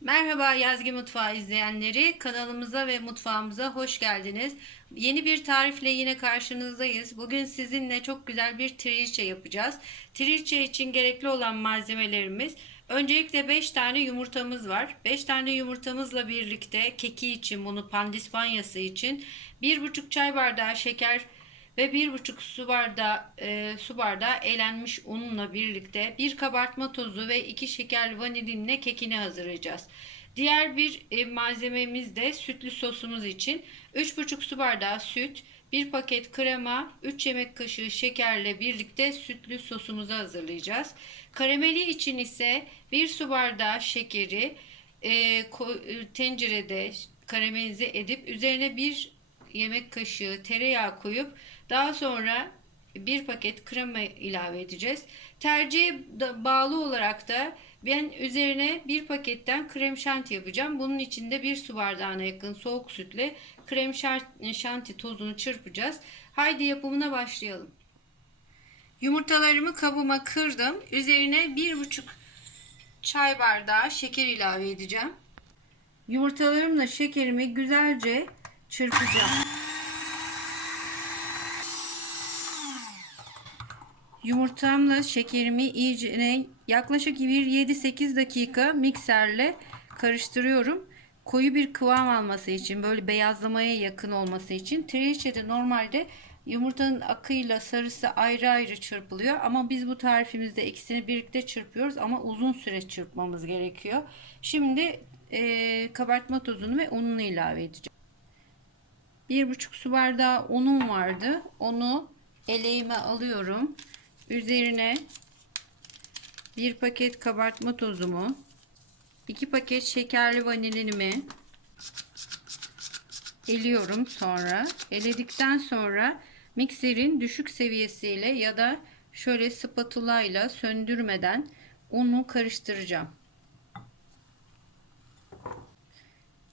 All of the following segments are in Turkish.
Merhaba Yazgi Mutfağı izleyenleri. Kanalımıza ve mutfağımıza hoş geldiniz. Yeni bir tarifle yine karşınızdayız. Bugün sizinle çok güzel bir trileçe yapacağız. Trileçe için gerekli olan malzemelerimiz öncelikle 5 tane yumurtamız var. 5 tane yumurtamızla birlikte keki için bunu pandispanyası için 1,5 çay bardağı şeker ve 1,5 su bardağı e, su bardağı elenmiş unla birlikte bir kabartma tozu ve 2 şeker vanilinle kekini hazırlayacağız. Diğer bir e, malzememiz de sütlü sosumuz için 3,5 su bardağı süt, 1 paket krema, 3 yemek kaşığı şekerle birlikte sütlü sosumuzu hazırlayacağız. Karameli için ise 1 su bardağı şekeri e, tencerede karamelize edip üzerine bir yemek kaşığı tereyağı koyup daha sonra bir paket krema ilave edeceğiz. Tercihe bağlı olarak da ben üzerine bir paketten krem şanti yapacağım. Bunun için de bir su bardağına yakın soğuk sütle krem şanti tozunu çırpacağız. Haydi yapımına başlayalım. Yumurtalarımı kabıma kırdım. Üzerine bir buçuk çay bardağı şeker ilave edeceğim. Yumurtalarımla şekerimi güzelce çırpacağım. Yumurtamla şekerimi iyice yaklaşık bir 7-8 dakika mikserle karıştırıyorum. Koyu bir kıvam alması için böyle beyazlamaya yakın olması için trileçede normalde yumurtanın akıyla sarısı ayrı ayrı çırpılıyor ama biz bu tarifimizde ikisini birlikte çırpıyoruz ama uzun süre çırpmamız gerekiyor. Şimdi e, kabartma tozunu ve ununu ilave edeceğim. Bir buçuk su bardağı unum vardı. Onu eleğime alıyorum. Üzerine bir paket kabartma tozumu, iki paket şekerli vanilinimi eliyorum sonra. Eledikten sonra mikserin düşük seviyesiyle ya da şöyle spatula ile söndürmeden unu karıştıracağım.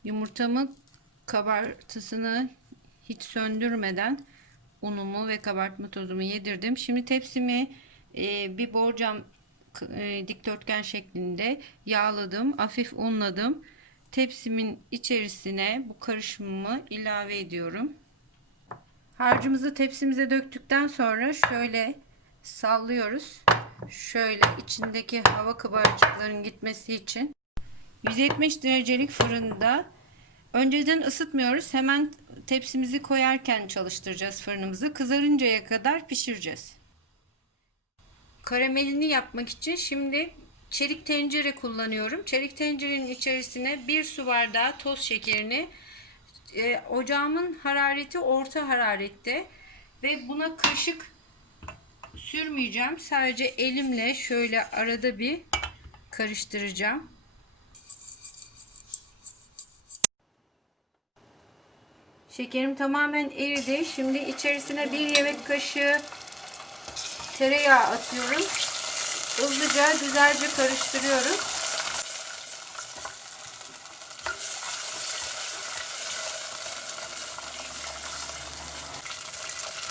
Yumurtamı kabartısını hiç söndürmeden unumu ve kabartma tozumu yedirdim. Şimdi tepsimi e, bir borcam e, dikdörtgen şeklinde yağladım. Hafif unladım. Tepsimin içerisine bu karışımımı ilave ediyorum. Harcımızı tepsimize döktükten sonra şöyle sallıyoruz. Şöyle içindeki hava kabarcıkların gitmesi için 170 derecelik fırında önceden ısıtmıyoruz. Hemen tepsimizi koyarken çalıştıracağız fırınımızı. Kızarıncaya kadar pişireceğiz. Karamelini yapmak için şimdi çelik tencere kullanıyorum. Çelik tencerenin içerisine bir su bardağı toz şekerini e, ocağımın harareti orta hararette ve buna kaşık sürmeyeceğim. Sadece elimle şöyle arada bir karıştıracağım. Şekerim tamamen eridi. Şimdi içerisine bir yemek kaşığı tereyağı atıyorum. Hızlıca güzelce karıştırıyorum.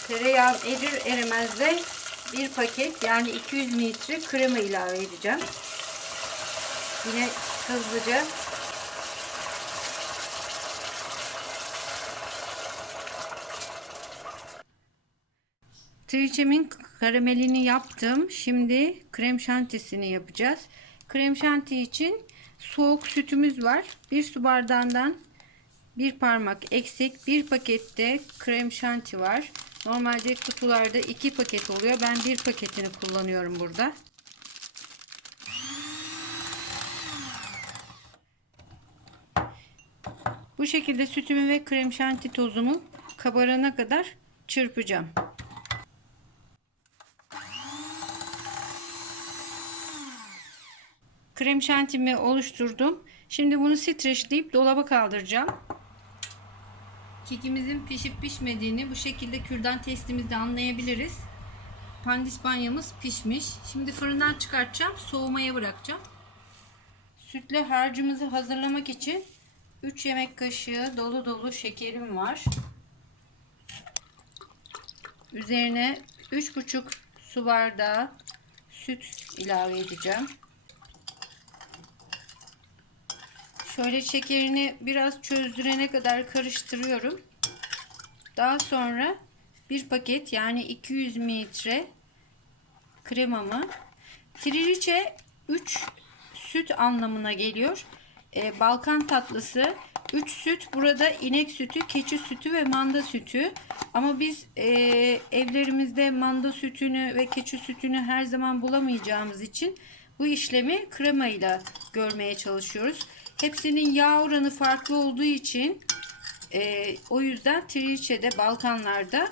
Tereyağım erir erimez de bir paket yani 200 mililitre krema ilave edeceğim. Yine hızlıca Trileçemin karamelini yaptım. Şimdi krem şantisini yapacağız. Krem şanti için soğuk sütümüz var. Bir su bardağından bir parmak eksik. Bir pakette krem şanti var. Normalde kutularda iki paket oluyor. Ben bir paketini kullanıyorum burada. Bu şekilde sütümü ve krem şanti tozumu kabarana kadar çırpacağım. Krem şantimi oluşturdum. Şimdi bunu streçleyip dolaba kaldıracağım. Kekimizin pişip pişmediğini bu şekilde kürdan testimizde anlayabiliriz. Pandispanyamız pişmiş. Şimdi fırından çıkartacağım. Soğumaya bırakacağım. Sütlü harcımızı hazırlamak için 3 yemek kaşığı dolu dolu şekerim var. Üzerine 3,5 su bardağı süt ilave edeceğim. Şöyle şekerini biraz çözdürene kadar karıştırıyorum. Daha sonra bir paket yani 200 mililitre kremamı Triliçe 3 süt anlamına geliyor. Ee, Balkan tatlısı 3 süt burada inek sütü, keçi sütü ve manda sütü. Ama biz e, evlerimizde manda sütünü ve keçi sütünü her zaman bulamayacağımız için bu işlemi kremayla görmeye çalışıyoruz. Hepsinin yağ oranı farklı olduğu için e, o yüzden Triliçe'de Balkanlarda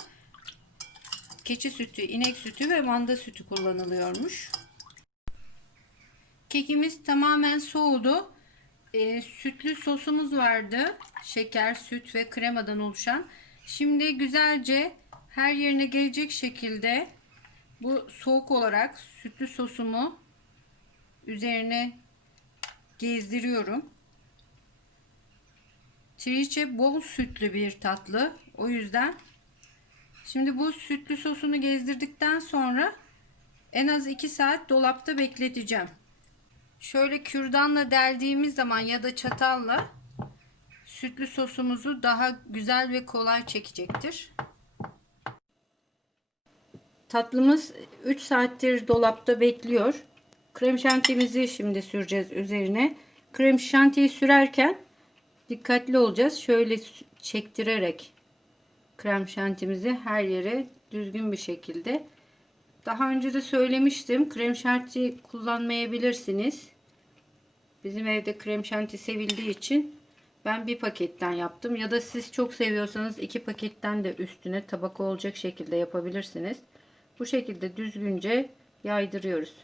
keçi sütü, inek sütü ve manda sütü kullanılıyormuş. Kekimiz tamamen soğudu. E, sütlü sosumuz vardı. Şeker, süt ve kremadan oluşan. Şimdi güzelce her yerine gelecek şekilde bu soğuk olarak sütlü sosumu üzerine gezdiriyorum. Triçe bol sütlü bir tatlı. O yüzden şimdi bu sütlü sosunu gezdirdikten sonra en az 2 saat dolapta bekleteceğim. Şöyle kürdanla deldiğimiz zaman ya da çatalla sütlü sosumuzu daha güzel ve kolay çekecektir. Tatlımız 3 saattir dolapta bekliyor. Krem şantimizi şimdi süreceğiz üzerine. Krem şantiyi sürerken dikkatli olacağız. Şöyle çektirerek krem şantimizi her yere düzgün bir şekilde. Daha önce de söylemiştim. Krem şanti kullanmayabilirsiniz. Bizim evde krem şanti sevildiği için ben bir paketten yaptım. Ya da siz çok seviyorsanız iki paketten de üstüne tabaka olacak şekilde yapabilirsiniz. Bu şekilde düzgünce yaydırıyoruz.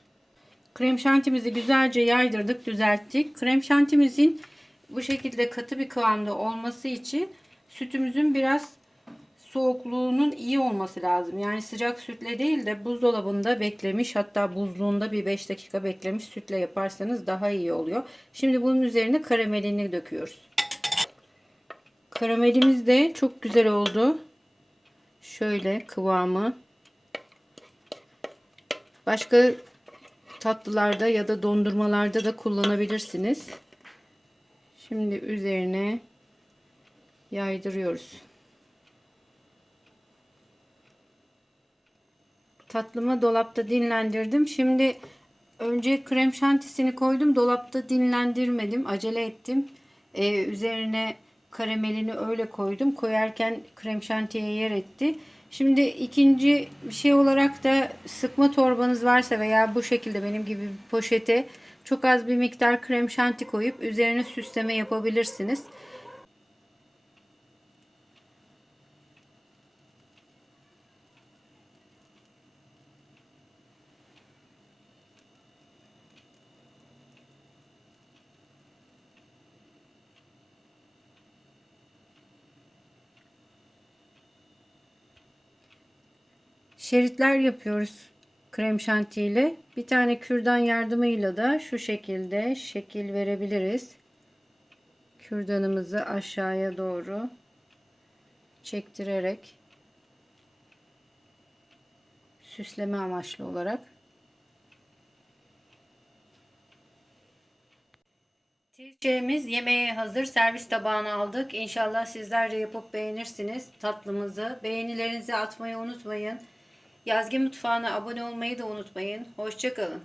Krem şantimizi güzelce yaydırdık, düzelttik. Krem şantimizin bu şekilde katı bir kıvamda olması için sütümüzün biraz soğukluğunun iyi olması lazım. Yani sıcak sütle değil de buzdolabında beklemiş hatta buzluğunda bir 5 dakika beklemiş sütle yaparsanız daha iyi oluyor. Şimdi bunun üzerine karamelini döküyoruz. Karamelimiz de çok güzel oldu. Şöyle kıvamı. Başka tatlılarda ya da dondurmalarda da kullanabilirsiniz. Şimdi üzerine yaydırıyoruz. Tatlımı dolapta dinlendirdim. Şimdi önce krem şantisini koydum. Dolapta dinlendirmedim. Acele ettim. Ee, üzerine karamelini öyle koydum. Koyarken krem şantiye yer etti. Şimdi ikinci şey olarak da sıkma torbanız varsa veya bu şekilde benim gibi bir poşete çok az bir miktar krem şanti koyup üzerine süsleme yapabilirsiniz. şeritler yapıyoruz krem şanti ile. Bir tane kürdan yardımıyla da şu şekilde şekil verebiliriz. Kürdanımızı aşağıya doğru çektirerek süsleme amaçlı olarak Tirçemiz yemeğe hazır. Servis tabağına aldık. İnşallah sizler de yapıp beğenirsiniz tatlımızı. Beğenilerinizi atmayı unutmayın. Yazgi Mutfağı'na abone olmayı da unutmayın. Hoşçakalın.